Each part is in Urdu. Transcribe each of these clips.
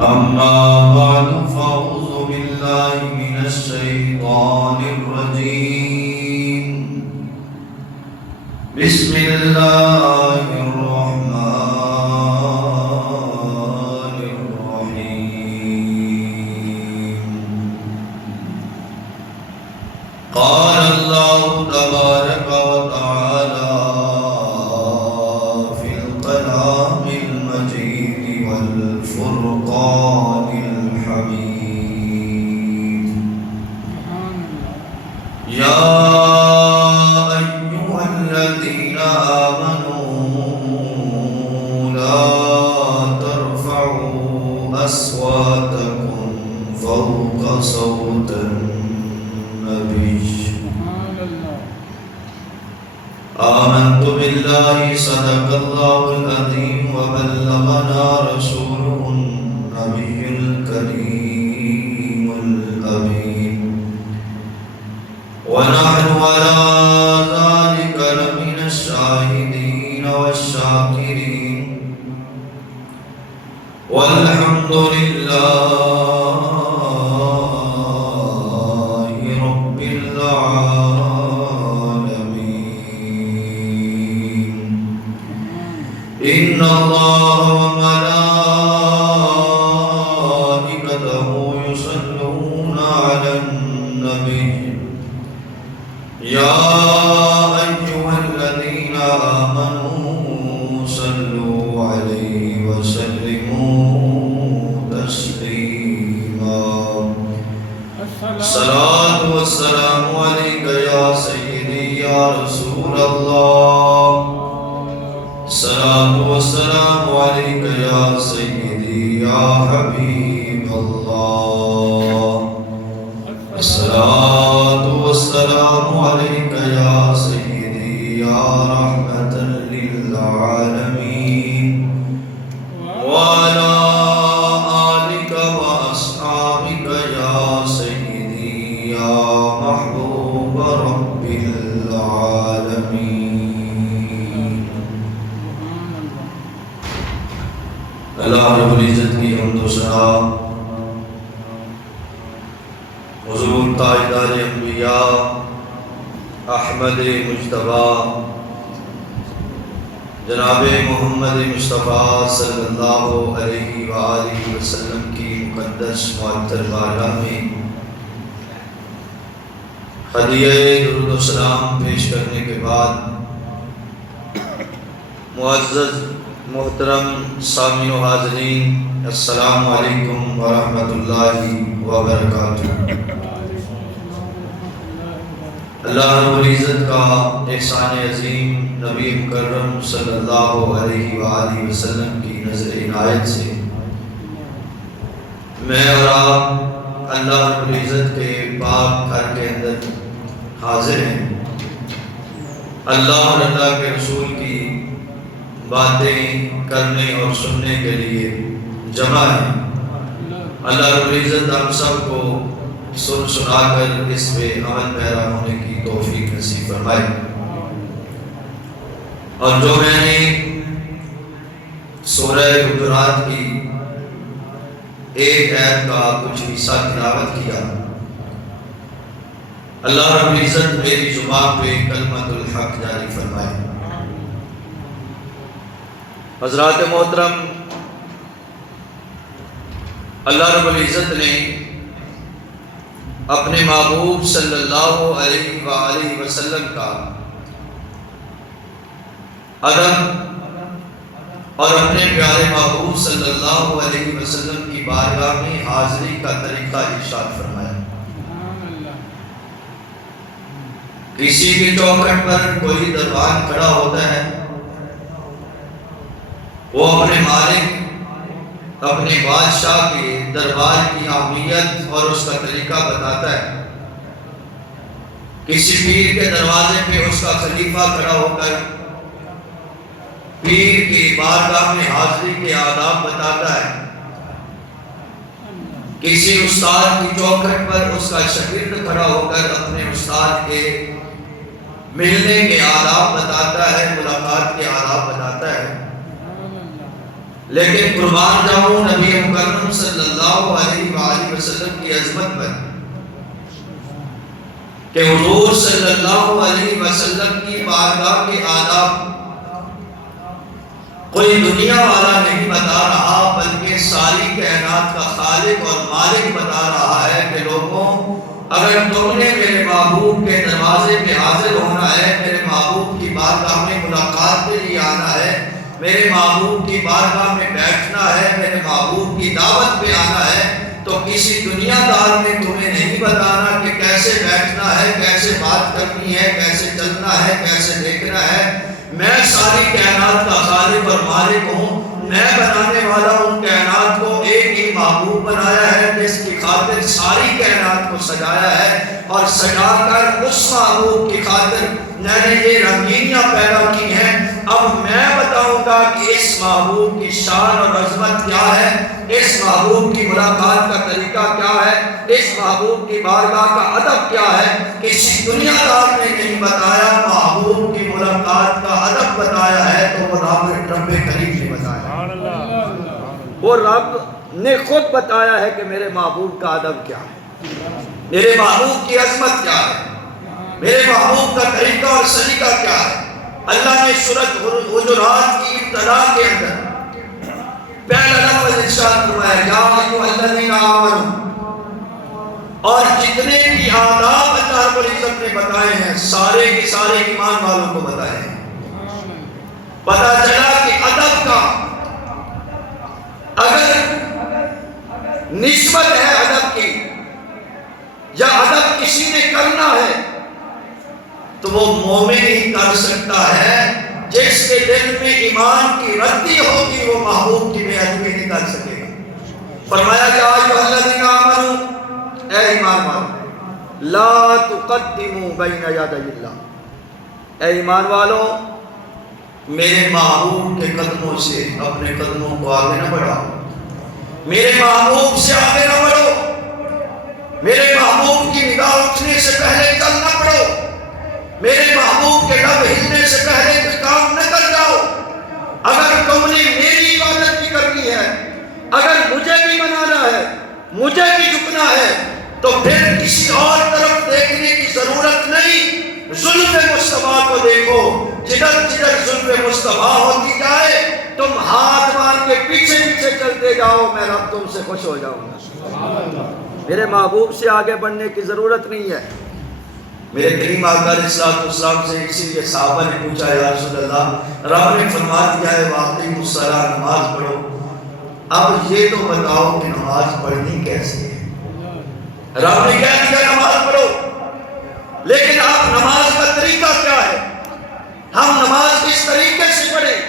أما بعد فأعوذ بالله من الشيطان الرجيم بسم الله الرحمن الرحيم قال الله تبارك وتعالى في الكلام المجيد والفرقان الحميد يا أيها الذين آمنوا لا ترفعوا أصواتكم فوق صوت النبي آمنت بالله صدق الله العظيم وبلغنا رسوله النبي الكريم الأمين ونحن على ذلك لمن الشاهدين والشاكرين والحمد لله رب العالمين إن الله وملائكته يصلون على النبي يا أيها الذين آمنوا صلوا عليه وسلموا تسليما الصلاة والسلام عليك يا سيدي يا رسول الله الصلاة والسلام عليك يا سيدي يا حبيب الله الصلاة والسلام عليك يا سيدي يا رحمة للعالمين وعلى آلك وأصحابك يا سيدي يا محبوب رب العالمين اللہ رب العزت کی حمد و ثنا حضور تاجدار انبیاء احمد مجتبی جناب محمد مصطفیٰ صلی اللہ علیہ وآلہ وسلم کی مقدس معطر بارگاہ میں ہدیہ درود و سلام پیش کرنے کے بعد معزز محترم سامعین و حاضرین السلام علیکم ورحمۃ اللہ وبرکاتہ۔ اللہ رب العزت کا احسان عظیم نبی مکرم صلی اللہ علیہ وآلہ وسلم کی نظر عنایت سے میں اور آپ اللہ رب العزت کے پاک گھر کے اندر حاضر ہیں، اللہ اور اللہ کے رسول کی باتیں کرنے اور سننے کے لیے جمع ہیں۔ اللہ رب العزت ہم سب کو سن سنا کر اس پہ عمل پیرا ہونے کی توفیق نصیب فرمائے۔ اور جو میں نے سورہ حجرات کی ایک آیت کا کچھ حصہ تلاوت کیا، اللہ رب العزت میری زبان پہ کلمۃ الحق جاری فرمائے۔ حضرات محترم، اللہ رب العزت نے اپنے محبوب صلی اللہ علیہ وآلہ وسلم کا ادب اور اپنے پیارے محبوب صلی اللہ علیہ وسلم کی بارگاہ میں حاضری کا طریقہ ارشاد فرمایا۔ کسی بھی چوکھٹ پر کوئی دربان کھڑا ہوتا ہے، وہ اپنے مالک اپنے بادشاہ کے دربار کی اہمیت اور اس کا طریقہ بتاتا ہے۔ کسی پیر کے دروازے پہ اس کا خلیفہ کھڑا ہو کر پیر کی بارگاہ میں حاضری کے آداب بتاتا ہے۔ کسی استاد کی چوکھٹ پر اس کا شاگرد کھڑا ہو کر اپنے استاد کے ملنے کے آداب بتاتا ہے، ملاقات کے آداب بتاتا ہے۔ لیکن قربان جاؤں نبی مکرم صلی اللہ علیہ وآلہ وسلم کی عظمت پر کہ حضور صلی اللہ علیہ وسلم کی بارگاہ کے آداب کوئی دنیا والا نہیں بتا رہا بلکہ ساری کائنات کا خالق اور مالک بتا رہا ہے کہ لوگوں اگر تم نے میرے محبوب کے دروازے پہ حاضر ہونا ہے، میرے محبوب کی بارگاہ میں ملاقات کے لیے آنا ہے، میرے محبوب کی بارگاہ میں بیٹھنا ہے، میرے محبوب کی دعوت پہ آنا ہے، تو کسی دنیا دار نے تمہیں نہیں بتانا کہ کیسے بیٹھنا ہے، کیسے بات کرنی ہے، کیسے چلنا ہے، کیسے دیکھنا ہے۔ میں ساری کائنات کا خالق اور مالک ہوں، میں بنانے والا ہوں کائنات کو، ایک ہی محبوب بنایا ہے جس کی خاطر ساری کائنات کو سجایا ہے، اور سجا کر اس محبوب کی خاطر میں نے یہ رنگینیاں پیدا کی ہیں۔ اب میں بتاؤں گا کہ اس محبوب کی شان اور عظمت کیا ہے، اس محبوب کی ملاقات کا طریقہ کیا ہے، اس محبوب کی بارگاہ کا ادب کیا ہے۔ کسی دنیا دار نے نہیں بتایا، محبوب کی ملاقات کا ادب بتایا ہے تو وہ رب کریم نے بتایا، وہ رب نے خود بتایا ہے کہ میرے محبوب کا ادب کیا ہے، میرے محبوب کی عظمت کیا ہے، میرے محبوب کا طریقہ اور سلیقہ کیا ہے۔ اللہ نے سورۃ حجرات کی ابتدا کے اندر پہلا لفظ ارشاد فرمایا یا ایھا الذین آمنوا، اور جتنے بھی آداب اللہ رب العزت نے بتائے ہیں سارے کے سارے ایمان والوں کو بتائے ہیں۔ پتہ چلا کہ ادب کا اگر نسبت ہے ادب کی یا ادب کسی نے کرنا ہے تو وہ مومن ہی کر سکتا ہے، جس کے دل میں ایمان کی ردی ہوگی وہ محبوب کی بے ادبی نہیں کر سکے گا۔ فرمایا یا ایھا الذین آمنوا، اے ایمان والو لا تقدموا بین یدی اللہ، اے ایمان والو میرے محبوب کے قدموں سے اپنے قدموں کو آگے نہ بڑھاؤ، میرے محبوب سے آگے نہ بڑھو، میرے محبوب کی نگاہ اٹھنے سے پہلے چل نہ پڑو، میرے محبوب کے لب ہلنے سے پہلے کوئی کام نہ کر جاؤ۔ اگر تم نے میری عبادت بھی کرنی ہے، اگر مجھے بھی منانا ہے، مجھے بھی جھکنا ہے، تو پھر کسی اور طرف دیکھنے کی ضرورت نہیں، زلف مصطفیٰ کو دیکھو، جدھر جدھر زلف مصطفیٰ ہوتی جائے تم ہاتھ مار کے پیچھے پیچھے چلتے جاؤ، میں رب تم سے خوش ہو جاؤں گا۔ میرے محبوب سے آگے بڑھنے کی ضرورت نہیں ہے۔ میرے کریم آقا علیہ السلام سے اسی لیے صحابہ نے پوچھا یا رسول اللہ، رب نے فرما دیا ہے واقعی الصلاۃ، نماز پڑھو، اب یہ تو بتاؤ کہ نماز پڑھنی کیسے ہے۔ رب نے کہہ دیا نماز پڑھو، لیکن اب نماز کا طریقہ کیا ہے، ہم نماز کس طریقے سے پڑھیں؟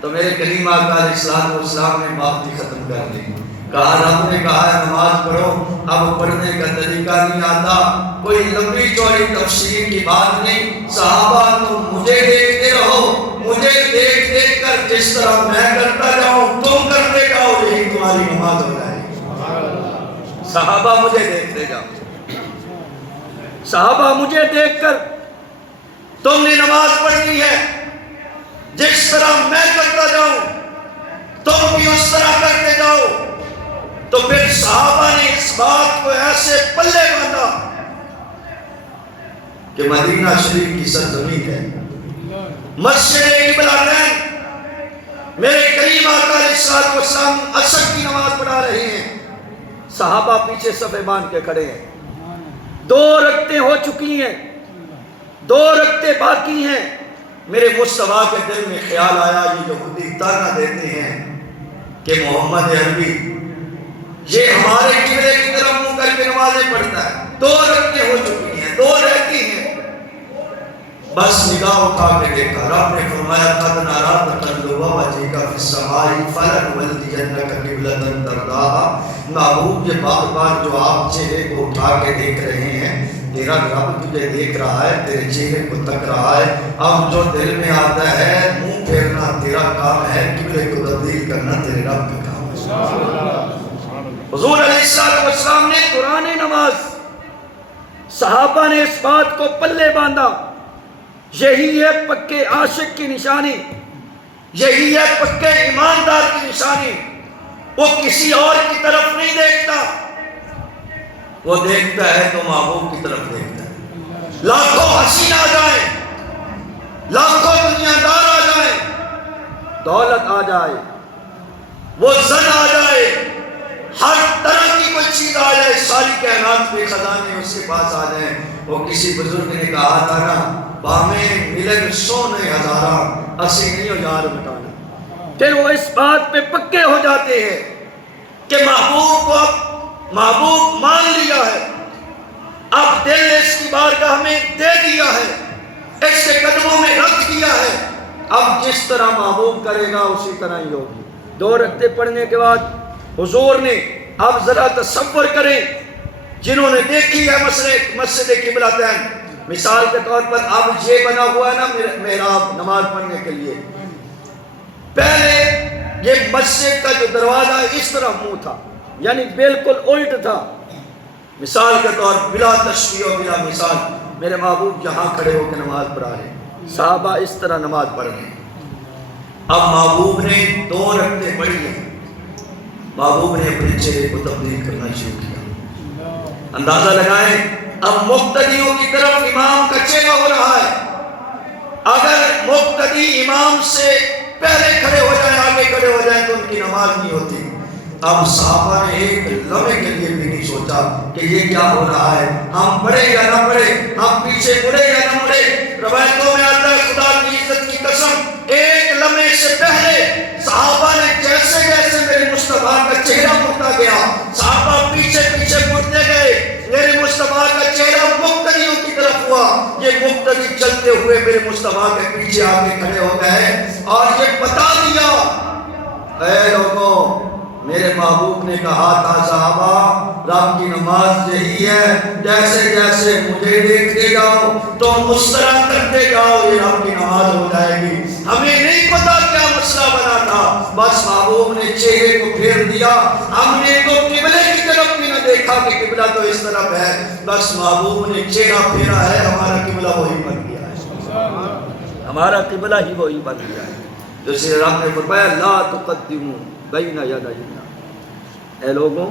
تو میرے کریم آقا علیہ السلام نے بات ہی ختم کر دی، کہا رب نے کہا ہے نماز پڑھو، اب پڑھنے کا طریقہ نہیں آتا، کوئی لمبی چوڑی تفسیر کی بات نہیں، صحابہ تم مجھے دیکھتے رہو، مجھے دیکھ دیکھ کر جس طرح میں کرتا جاؤں تم کرتے جاؤ، یہی تمہاری نماز ہو جائے گی۔ صحابہ مجھے دیکھتے جاؤ، صحابہ مجھے دیکھ کر تم نے نماز پڑھنی ہے، جس طرح میں کرتا جاؤں تم بھی اس طرح کرتے جاؤ۔ تو پھر صحابہ نے اس بات کو ایسے پلے باندھا کہ مدینہ شریف کی سرزمین ہے، مسجد قبلتین، میرے کریم آقا علیہ السلام عصر کی نماز پڑھا رہے ہیں، صحابہ پیچھے صفیں باندھ کے کھڑے ہیں، 2 رکعتیں ہو چکی ہیں، 2 رکعتیں باقی ہیں۔ میرے مصطفیٰ کے دل میں خیال آیا یہ یہودی تانا دیتے ہیں کہ محمد عربی یہ ہمارے قبلے کی طرف منہ کر کے نمازیں پڑھتا ہے، 2 رکعتیں ہو چکی ہیں، 2 رہتی ہیں۔ بس نگاہ اٹھا کے دیکھا، رب نے فرمایا قد نری تقلب وجهك في السماء فلنولینک قبلۃ ترضاها، محبوب یہ بار بار جو آپ چہرے کو اٹھا کے دیکھ رہے ہیں، تیرا رب تجھے دیکھ رہا ہے، تیرے چہرے کو تک رہا ہے، اب جو دل میں آتا ہے منہ پھیرنا تیرا کام ہے، قبلے کو تبدیل کرنا تیرے رب کا کام ہے۔ حضور علیہ السلام نے قرآن نماز، صحابہ نے اس بات کو پلے باندھا، یہی ہے پکے عاشق کی نشانی، یہی ہے پکے ایماندار کی نشانی۔ وہ کسی اور کی طرف نہیں دیکھتا، وہ دیکھتا ہے تو محبوب کی طرف دیکھتا ہے۔ لاکھوں حسین آ جائے، لاکھوں دنیا دار آ جائے، دولت آ جائے، وہ زن آ جائے، ہر طرح کی کوئی چیز آ جائے، ساری کائنات کے خزانے اس کے پاس آ جائیں، وہ کسی بزرگ نے کہا تھا نا، بامیں ملن سونے ہزارہ اسی نہیں ہو یار مٹانا۔ پھر وہ اس بات پہ پکے ہو جاتے ہیں کہ محبوب کو اب محبوب مان لیا ہے، اب دل اس کی بارگاہ میں دے دیا ہے، اس کے قدموں میں رکھ دیا ہے، اب جس طرح محبوب کرے گا اسی طرح ہی ہوگی۔ 2 رکعتیں پڑھنے کے بعد حضور نے، اب ذرا تصور کریں جنہوں نے دیکھی ہے مسجد قبلتین، مثال کے طور پر اب یہ بنا ہوا ہے نا محراب نماز پڑھنے کے لیے، پہلے یہ مسجد کا جو دروازہ اس طرح منہ تھا، یعنی بالکل الٹ تھا۔ مثال کے طور بلا تشبیہ و بلا مثال میرے محبوب یہاں کھڑے ہو کے نماز پڑھا رہے ہیں، صحابہ اس طرح نماز پڑھ رہے ہیں۔ اب محبوب نے 2 رکعتیں پڑھی ہیں، محبوب نے اپنے چہرے کو تبدیل کرنا شروع کیا۔ اندازہ لگائیں اب مقتدیوں کی طرف امام کا چہرہ ہو رہا ہے، اگر مقتدی امام سے پہلے کھڑے ہو جائیں، آگے کھڑے ہو جائیں تو ان کی نماز نہیں ہوتی۔ اب صحابہ نے ایک لمحے کے لیے بھی نہیں سوچا کہ یہ کیا ہو رہا ہے، ہم پڑھے یا نہ پڑھے، ہم پیچھے مڑے یا نہ مڑے۔ روایتوں میں آتا ہے خدا کی عزت کی قسم، ایک لمحے سے پہلے صحابہ نے جیسے جیسے میرے مصطفیٰ کا چہرہ مڑتا گیا، صحابہ پیچھے پیچھے مڑتے گئے، میرے مصطفیٰ کا چہرہ مقتدیوں کی طرف ہوا، یہ مقتدی چلتے ہوئے میرے مصطفیٰ کے پیچھے آگے کھڑے ہو گئے اور یہ بتا دیا، اے لوگوں میرے محبوب نے کہا تھا صحابہ رب کی نماز یہی ہے، جیسے جیسے مجھے دیکھتے جاؤ تو اس طرح کرتے جاؤ، یہ رب کی نماز ہو جائے گی۔ ہمیں نہیں پتا کیا مسئلہ بنا تھا، بس محبوب نے چہرے کو پھیر دیا، ہم نے تو قبلے کی طرف بھی نہ دیکھا کہ قبلہ تو اس طرف ہے، بس محبوب نے چہرہ پھیرا ہے، ہمارا قبلہ وہی بن گیا ہے، ہمارا قبلہ ہی وہی بن گیا ہے۔ جیسے رب نے فرمایا لا تقدموا بین یدی اللہ، اے لوگوں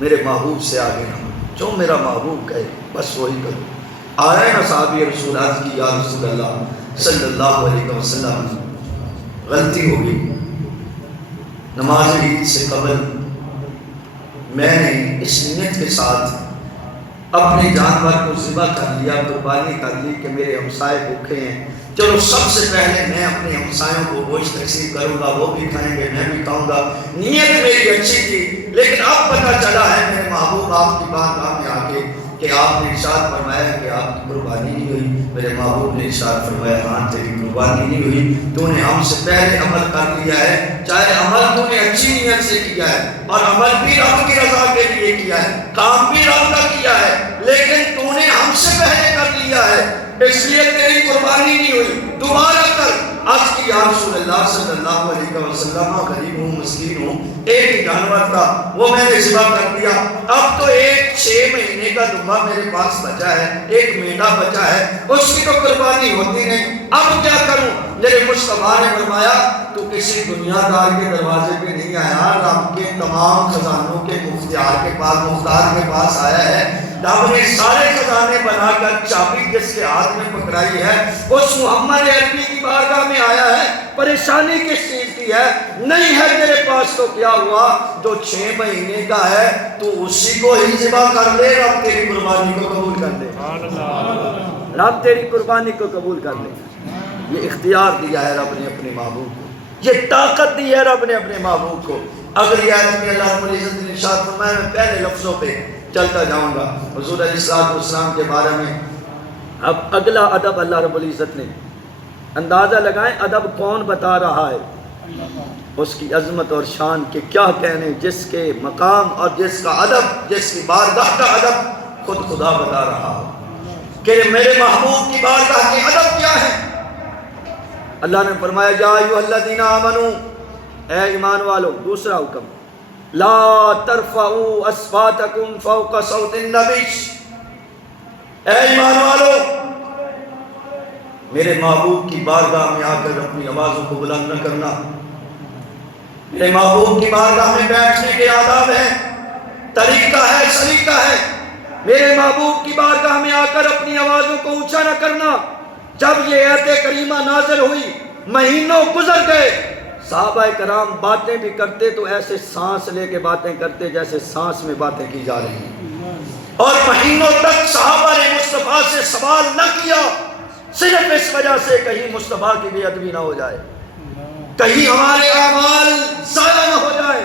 میرے محبوب سے آگے نہ، جو میرا محبوب کہے بس وہی کرو۔ آ رہے نا صحابی رسول عرض کی یا رسول اللہ صلی اللہ علیہ وسلم غلطی ہوگی، نماز عید سے قبل میں نے اس نیت کے ساتھ اپنے جانور کو ذبح کر لیا، قربانی کر لی کہ میرے ہمسائے بھوکے ہیں، چلو سب سے پہلے میں اپنے ہمسایوں کو گوشت تقسیم کروں گا، وہ بھی کھائیں گے میں بھی کھاؤں گا، نیت میری اچھی تھی، لیکن اب پتہ چلا ہے میرے محبوب آپ کی بارگاہ میں آ کے کہ آپ نے ارشاد فرمایا کہ آپ کی قربانی نہیں ہوئی۔ میرے محبوب نے ارشاد فرمایا ہاں تیری قربانی نہیں ہوئی، تو نے ہم سے پہلے عمل کر لیا ہے، چاہے عمل تو نے اچھی نیت سے کیا ہے اور عمل بھی رب کی رضا کے لیے کیا ہے، کام بھی رب کا کیا ہے، لیکن تو نے ہم سے پہلے کر لیا ہے، اس لیے تیری قربانی نہیں ہوئی، دوبارہ کر۔ عرض کی یا رسول اللہ صلی اللہ علیہ وسلم غریب ہوں مسکین ہوں، ایک ہی جانور تھا وہ میں نے ذبح کر دیا، اب تو ایک 6 مہینے کا دمبا میرے پاس بچا ہے، ایک مہینہ بچا ہے، اس کی تو قربانی ہوتی نہیں، اب کیا کروں؟ میرے مصطفیٰ نے فرمایا تو کسی دنیا دار کے دروازے پہ نہیں آیا، رب کے تمام خزانوں کے مختار کے پاس آیا ہے، رب نے سارے خزانے بنا کر چابی جس کے ہاتھ میں پکڑائی ہے اس محمد عربی کی بارگاہ میں آیا ہے، پریشانی کس چیز کی ہے؟ نہیں ہے تیرے پاس تو کیا ہوا، جو 6 مہینے کا ہے تو اسی کو ہی ذبح کر دے، رب تیری قربانی کو قبول کر لے، رب تیری قربانی کو قبول کر لے۔ یہ اختیار دیا ہے رب نے اپنے محبوب کو، یہ طاقت دی ہے رب نے اپنے محبوب کو۔ اگلی آیت میں اللہ رب العزت نے ارشاد فرمایا، میں پہلے لفظوں پہ چلتا جاؤں گا حضور علیہ السلام کے بارے میں۔ اب اگلا ادب اللہ رب العزت نے، اندازہ لگائیں ادب کون بتا رہا ہے، اس کی عظمت اور شان کے کیا کہنے، جس کے مقام اور جس کا ادب، جس کی بارگاہ کا ادب خود خدا بتا رہا ہو کہ میرے محبوب کی بارگاہ کے ادب کیا ہے۔ اللہ نے فرمایا یا ایھا الذین آمنوا، اے ایمان والو، دوسرا حکم لا ترفعوا اصواتکم فوق صوت النبی، اے ایمان والو میرے محبوب کی بارگاہ میں آ کر اپنی آوازوں کو بلند نہ کرنا، میرے محبوب کی بارگاہ میں بیٹھنے کے آداب ہیں، طریقہ ہے، سلیقہ ہے۔ میرے محبوب کی بارگاہ میں آ کر اپنی آوازوں کو اونچا نہ کرنا۔ جب یہ آیت کریمہ نازل ہوئی، مہینوں گزر گئے، صحابہ کرام باتیں بھی کرتے تو ایسے سانس لے کے باتیں کرتے جیسے سانس میں باتیں کی جا رہی ہیں، اور مہینوں تک صحابہ نے مصطفیٰ سے سوال نہ کیا، صرف اس وجہ سے کہیں مصطفیٰ کی بے ادبی نہ ہو جائے، کہیں ہمارے اعمال ضائع نہ ہو جائے۔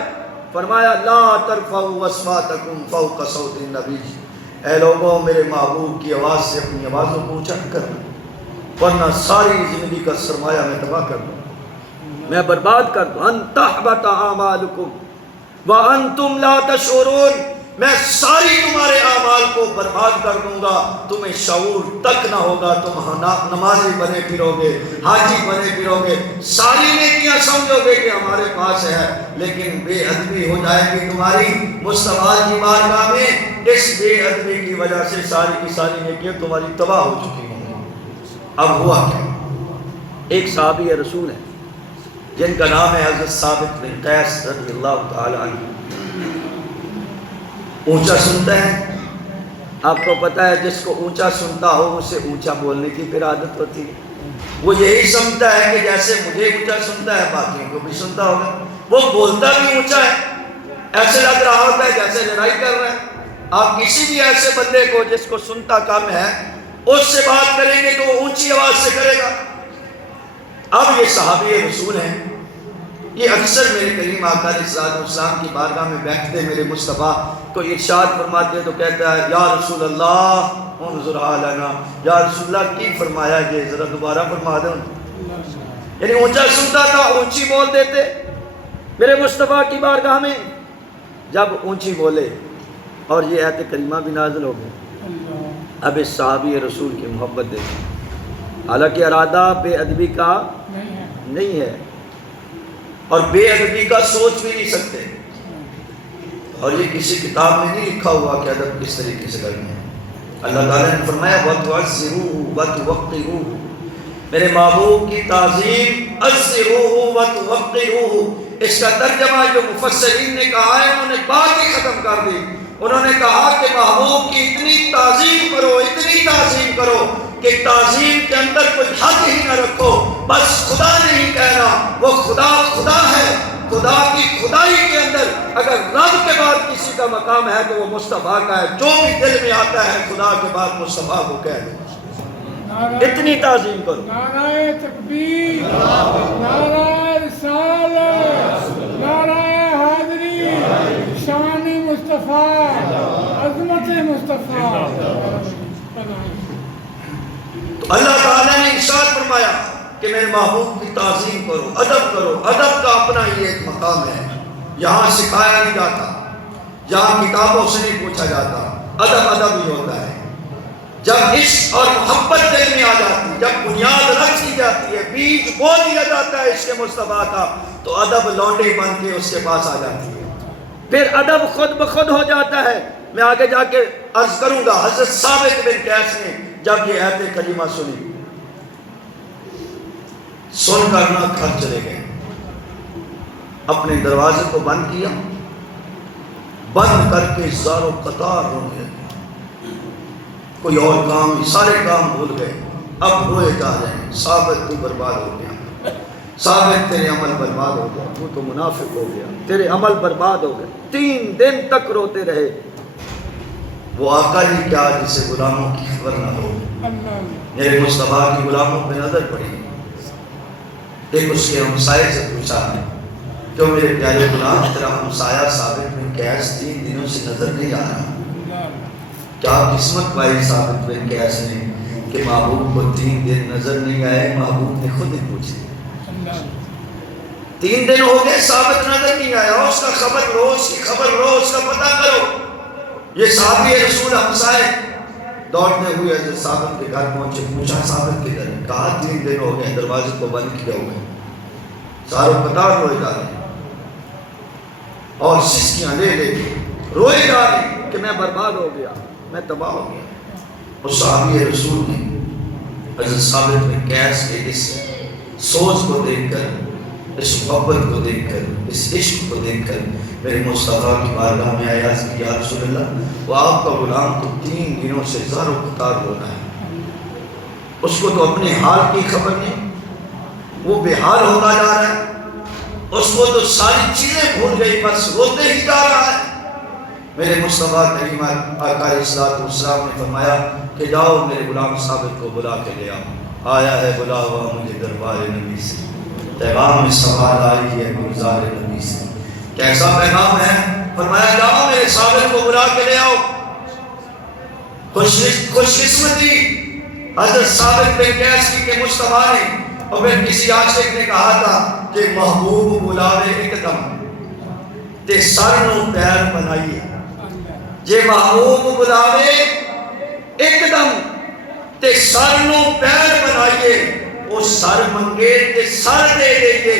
فرمایا لا ترفعوا اصواتکم فوق صوت النبی، اے لوگوں میرے محبوب کی آواز سے اپنی آوازوں کو اونچا کرنا، ورنہ ساری زندگی کا سرمایہ میں تباہ کر دوں، میں برباد کر دوں۔ ان تحبط اعمالکم وانتم لا تشعرون، میں ساری تمہارے اعمال کو برباد کر دوں گا، تمہیں شعور تک نہ ہوگا، تم نمازی بنے پھرو گے، حاجی بنے پھرو گے، ساری نیکیاں سمجھو گے کہ ہمارے پاس ہے، لیکن بے ادبی ہو جائے گی تمہاری مصطفیٰ کی بارگاہ میں، اس بے ادبی کی وجہ سے ساری کی ساری نیکیاں تمہاری تباہ ہو چکی ہیں۔ اب ہوا کیا؟ ایک صحابی رسول ہے جن کا نام ہے حضرت ثابت بن قیس رضی اللہ تعالی عنہ۔ اونچا سنتا ہے، آپ کو پتہ ہے جس کو اونچا سنتا ہو اسے اونچا بولنے کی پھر عادت ہوتی ہے۔ وہ یہی سمجھتا ہے کہ جیسے مجھے اونچا سنتا ہے باقیوں کو بھی سنتا ہوگا، وہ بولتا بھی اونچا ہے، ایسے لگ رہا ہوتا ہے جیسے لڑائی کر رہا ہے۔ آپ کسی بھی ایسے بندے کو جس کو سنتا کم ہے اس سے بات کریں گے تو وہ اونچی آواز سے کرے گا۔ اب یہ صحابی رسول ہیں، یہ اکثر میرے کریم آقا علیہ السلام کی بارگاہ میں بیٹھتے میرے مصطفیٰ کو ارشاد فرماتے تو کہتا ہے یا رسول اللہ انظر حالنا، یا رسول اللہ کی فرمایا یہ ذرا دوبارہ فرما دیں۔ یعنی اونچا سنتا تھا، اونچی بول دیتے میرے مصطفیٰ کی بارگاہ میں۔ جب اونچی بولے اور یہ آیت کریمہ بھی نازل ہو گئی، اب اس صحابی رسول کی محبت دیکھیں، حالانکہ ارادہ بے ادبی کا نہیں ہے اور بے ادبی کا سوچ بھی نہیں سکتے، اور یہ کسی کتاب میں نہیں لکھا ہوا کہ ادب کس طریقے سے کرنا ہے۔ اللہ تعالیٰ نے فرمایا وَتُعَزِّرُوهُ وَتُوَقِّرُوهُ، میرے محبوب کی تعظیم عزِّرُوهُ وَتُوَقِّرُوهُ، اس کا ترجمہ جو مفسرین نے کہا ہے انہوں نے بات ہی ختم کر دی۔ انہوں نے کہا کہ محبوب کی اتنی تعظیم کرو، اتنی تعظیم کرو کہ تعظیم کے اندر کوئی حد ہی نہ رکھو، بس خدا نہیں کہنا، وہ خدا خدا ہے، خدا کی خدائی کے اندر اگر رب کے بعد کسی کا مقام ہے تو وہ مصطفیٰ کا ہے۔ جو بھی دل میں آتا ہے خدا کے بعد مصطفیٰ کو کہہ دو، اتنی تعظیم کرو۔ نعرہ تکبیر، نعرہ رسالت، نعرہ حاضری، شان مصطفیٰ، عظمت مصطفیٰ۔ تو اللہ تعالیٰ نے ارشاد فرمایا کہ میرے محبوب کی تعظیم کرو، ادب کرو۔ ادب کا اپنا ہی ایک مقام ہے، یہاں سکھایا نہیں جاتا، یہاں کتابوں سے نہیں پوچھا جاتا، ادب ادب ہی ہوتا ہے۔ جب عشق اور محبت دل میں آ جاتی، جب بنیاد رکھ دی جاتی ہے، بیج بو دیا جاتا ہے عشق مصطفیٰ کا، تو ادب لونڈی بن کے اس کے پاس آ جاتی ہے، پھر ادب خود بخود ہو جاتا ہے۔ میں آگے جا کے عرض کروں گا، حضرت ثابت بن قیس نے جب یہ آیت کریمہ سنی، سن کر نہ گھر چلے گئے، اپنے دروازے کو بند کیا، بند کر کے زاروں قطار رونے لگے، کوئی اور کام، سارے کام بھول گئے، اب روئے جا رہے ہیں۔ ثابت تو برباد ہو گیا، ثابت تیرے عمل برباد ہو گیا، تو تو منافق ہو گیا، تیرے عمل برباد ہو گئے۔ 3 دن تک روتے رہے۔ وہ آقا ہی کیا جسے غلاموں کی خبر نہ ہو۔ میرے مصطفیٰ کی غلاموں پہ نظر پڑی، ایک اس کے ہمسائے سے پوچھا کیوں میرے پیارے غلام تیرا ہمسایہ ثابت بن قیس 3 دنوں سے نظر نہیں آ رہا؟ کیا قسمت پائی ثابت بن قیس نے کہ محبوب کو 3 دن نظر نہیں آئے، محبوب نے خود ہی پوچھی۔ 3 دن ہو گئے ثابت نظر نہیں آیا، اس کا خبر لو، اس کی خبر لو، اس کا پتہ کرو۔ یہ صحابی رسول ہمسائے دوڑتے ہوئے حضرت ثابت کے گھر پہنچے، پوچھا ثابت کے گھر، کہا 3 دن ہو گئے دروازے کو بند کیا ہوئے، ساروں قطار روئے جا رہے اور سسکیاں لے لے کے روئے جا رہے کہ میں برباد ہو گیا، میں تباہ ہو گیا۔ اس صحابی رسول نے حضرت ثابت بن قیس کے اس سوچ کو دیکھ کر اس محبت کو دیکھ کر، اس عشق کو دیکھ کر میرے مصطفیٰ کی بارگاہ میں آیا کہ یا رسول اللہ، وہ آپ کا غلام تو 3 دنوں سے زار و قطار ہو رہا ہے، اس کو تو اپنے حال کی خبر نہیں، وہ بے حال ہوتا جا رہا ہے، اس کو تو ساری چیزیں بھول گئی، بس روتے ہی جا رہا ہے۔ میرے مصطفیٰ کریم آقا علیہ السلام نے فرمایا کہ جاؤ میرے غلام ثابت کو بلا کے لے آؤ، آیا ہے بلا ہوا مجھے دربار نبی سے، پیغام سوال آئی ہے گلزار نبی سے۔ کیسا پیغام ہے؟ فرمایا جاؤ میرے ثابت کو بلا کے لے آؤ۔ خوش قسمتی حضرت ثابت بن قیس کی کہ مصطفیٰ نے اور پھر کسی عاشق نے کہا تھا کہ محبوب بلاوے ایک دم تے سر نو پیر بنائیے، جے محبوب بلاوے ایک دم تے سر نو پیر بنائیے، وہ سر منگے تے سر دے دئیے،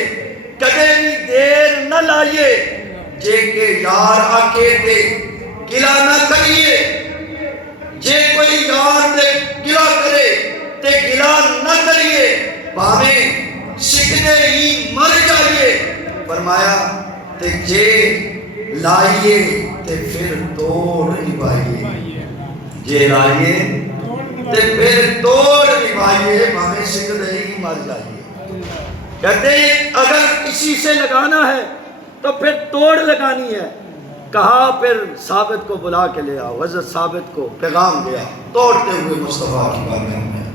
کدے بھی دیر نہ لائیے، جے کہ یار آکے تے گلا نہ کریے، جے کوئی یار تے گلا کرے تے گلا نہ کریے، پاویں سکھنے ہی مر جائیے۔ فرمایا تے جے لائیے تے پھر توڑ نبھائیے، جے لائیے تے پھر توڑ نبھائیے، پاویں سکھنے ہی مر جائیے۔ کہتے ہیں اگر کسی سے لگانا ہے تو پھر توڑ لگانی ہے۔ کہا پھر ثابت کو بلا کے لے آؤ، حضرت ثابت کو پیغام دیا، توڑتے ہوئے مصطفیٰ کی بارگاہ میں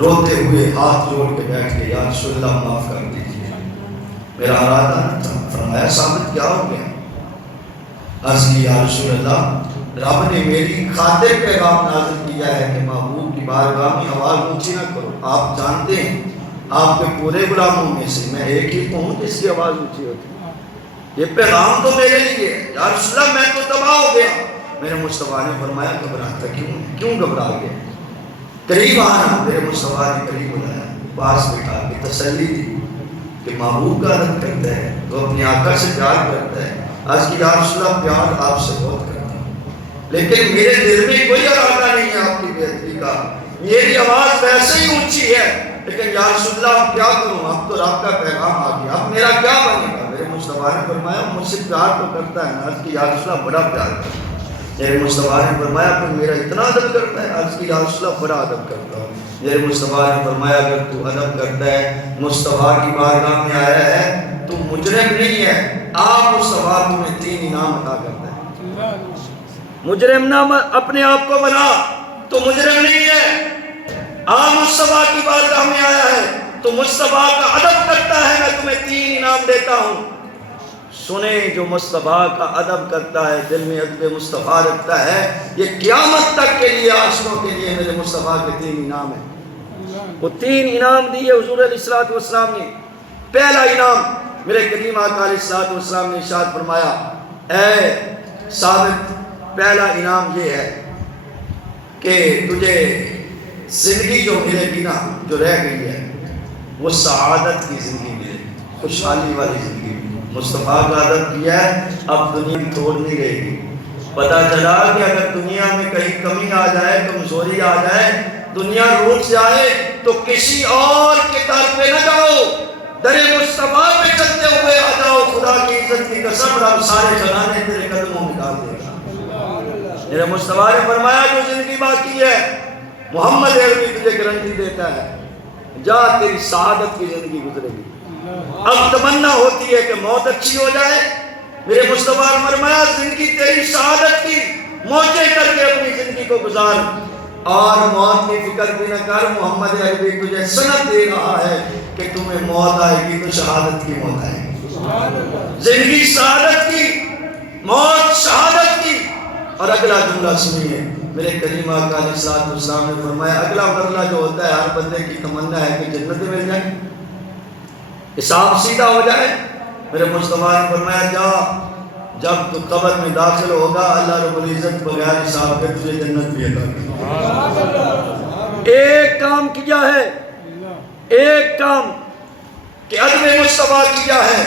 روتے ہوئے ہاتھ جوڑ کے بیٹھ کے یا رسول اللہ معاف کر دیجیے، میرا ارادہ نہ تھا۔ فرمایا ثابت کیا ہو گیا؟ عرض کی یا رسول اللہ، رب نے میری خاطر پیغام نازل کیا ہے کہ محبوب کی بارگاہ میں آواز اونچی نہ کرو، آپ جانتے ہیں آپ کے پورے غلاموں میں سے میں ایک ہی ہوں جس کی آواز اونچی ہوتی ہے، یہ پیغام تو میرے لیے ہے۔ یا رسول اللہ میں تو تباہ ہو گیا۔ میرے مصطفیٰ نے فرمایا گھبراتا کیوں گھبرا گیا؟ قریب آنا، میرے مصطفیٰ نے قریب بلایا، پاس بٹھا کے تسلی دی کہ محبوب کا عدد کرتا ہے، وہ اپنے آقا سے پیار کرتا ہے۔ آج کی یا رسول اللہ پیار آپ سے بہت کرتا ہے، لیکن میرے دل میں کوئی ارادہ نہیں ہے آپ کی بے ادبی کا، میری آواز ویسے ہی اونچی ہے، لیکن یا رسول اللہ اب کیا کروں؟ اب تو رب کا پیغام آ گیا، اب میرا کیا بنے گا؟ میرے مصطفیٰ نے فرمایا مجھ سے پیار تو کرتا ہے نا؟ عرض کی یا رسول اللہ بڑا پیار کرتا ہے۔ میرے مصطفیٰ نے فرمایا کہ میرا اتنا ادب کرتا ہے؟ عرض کی یا رسول اللہ بڑا ادب کرتا ہوں۔ میرے مصطفیٰ نے فرمایا اگر تو ادب کرتا ہے، مصطفیٰ کی بارگاہ میں آیا ہے، تو مجرم نہیں ہے، آپ مصطفیٰ تمہیں 3 انعام عطا کرتا ہے۔ مجرم نہ اپنے آپ کو بنا، تو مجرم نہیں ہے، آپ مصطفیٰ کی بارگاہ میں آیا ہے تو مصطفیٰ کا ادب کرتا ہے، میں تمہیں 3 انعام دیتا ہوں۔ سنیں جو مصطفیٰ کا ادب کرتا ہے، دل میں ادب مصطفیٰ رکھتا ہے، یہ قیامت تک کے لیے عاشقوں کے لیے میرے مصطفیٰ کے 3 انعام ہیں۔ وہ 3 انعام دیے حضور علیہ السلام نے۔ پہلا انعام میرے کریم آقا علیہ السلام نے ارشاد فرمایا، اے ثابت پہلا انعام یہ ہے کہ تجھے زندگی جو ملے گی نا، جو رہ گئی ہے، وہ سعادت کی زندگی ملے گی، خوشحالی والی زندگی۔ مصطفیٰ کا ادب کیا ہے، اب دنیا توڑ نہیں رہے گی۔ پتہ چلا کہ اگر دنیا میں کہیں کمی آ جائے، کمزوری آ جائے، دنیا روٹ جائے، تو کسی اور کے در پہ نہ جاؤ، در مصطفیٰ پہ چلتے ہوئے آ جاؤ۔ خدا کی عزت کی قسم، رب سارے خزانے تیرے قدموں میں ڈال دے گا۔ میرے مصطفیٰ نے فرمایا جو زندگی باقی ہے، محمد عربی تجھے گارنٹی دیتا ہے، جا تیری سعادت کی زندگی گزرے گی۔ اب تمنا ہوتی ہے کہ موت اچھی ہو جائے، میرے مصطفیٰ نے فرمایا زندگی تیری سعادت کی موجے کر کے اپنی زندگی کو گزار، اور موت کی فکر بھی نہ کر، محمد عربی تجھے سند دے رہا ہے کہ تمہیں موت آئے گی تو شہادت کی موت آئے گی۔ زندگی سعادت کی، موت شہادت کی۔ اور اگلا جملہ سنیے، میرے کریم آقا علیہ السلام نے فرمایا اگلا مرحلہ جو ہوتا ہے ہر بندے کی تمنا ہے کہ جنت مل جائے، حساب سیدھا ہو جائے۔ میرے مصطفیٰ نے فرمایا جا، جب تو قبر میں داخل ہوگا اللہ رب العزت بغیر حساب کے تجھے جنت بھی عطا کرے گا۔ ایک کام کیا ہے، ایک کام کہ ادب مصطفیٰ کیا ہے،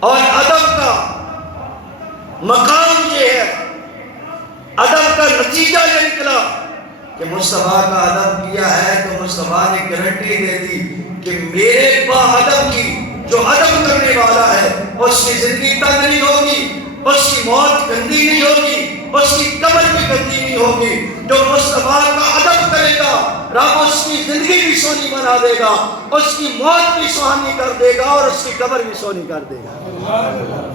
اور ادب کا مقام یہ ہے، ادب کا نتیجہ یہ نکلا کہ مصطفیٰ کا ادب کیا ہے تو مصطفیٰ نے گارنٹی دے دی کہ میرے با ادب کی جو ادب کرنے والا ہے اس کی زندگی تنگ نہیں ہوگی، اس کی موت گندی نہیں ہوگی، اس کی قبر بھی گندی نہیں ہوگی۔ جو مصطفیٰ کا ادب کرے گا رب اس کی زندگی بھی سونی بنا دے گا، اس کی موت بھی سہانی کر دے گا اور اس کی قبر بھی سونی کر دے گا۔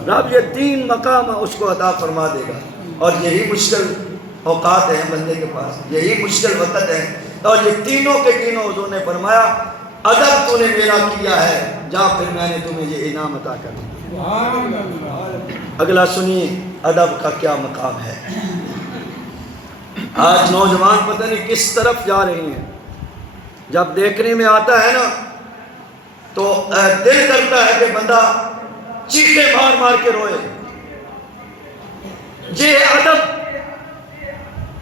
رب یہ 3 مقام اس کو عطا فرما دے گا، اور یہی مشکل اوقات ہیں بندے کے پاس، یہی مشکل وقت ہے، اور یہ تینوں کے تینوں حضور نے فرمایا ادب تو نے میرا کیا ہے، جا پھر میں نے تمہیں یہ انعام عطا کر دیا۔ اگلا سنیے ادب کا کیا مقام ہے۔ آج نوجوان پتہ نہیں کس طرف جا رہے ہیں، جب دیکھنے میں آتا ہے نا تو دل کرتا ہے کہ بندہ چیخے مار مار کے روئے۔ یہ ادب